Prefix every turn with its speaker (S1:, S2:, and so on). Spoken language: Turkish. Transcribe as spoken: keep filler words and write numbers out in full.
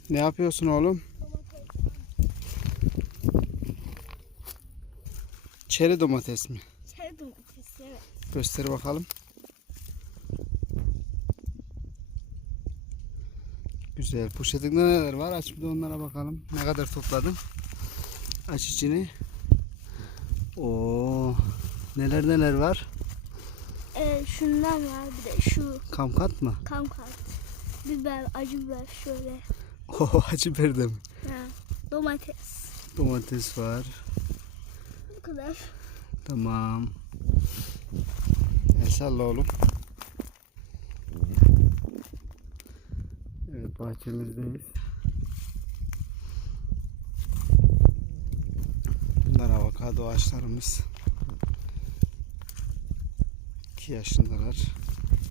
S1: Ne yapıyorsun oğlum? Çeri domates mi?
S2: Çeri domatesi, evet.
S1: Göster bakalım. Güzel. Poşetinde neler var? Aç bir de onlara bakalım. Ne kadar topladın? Aç içini. Oo, neler neler var?
S2: Ee, şundan var, bir de şu
S1: Kamkat mı?
S2: kamkat, biber, acı biber şöyle.
S1: Oo, acı biber de mi?
S2: Ha, domates.
S1: Domates var.
S2: Bu kadar.
S1: Tamam. El salla oğlum. Evet, bahçemizdeyiz. Bunlar avokado ağaçlarımız. iki yaşındalar.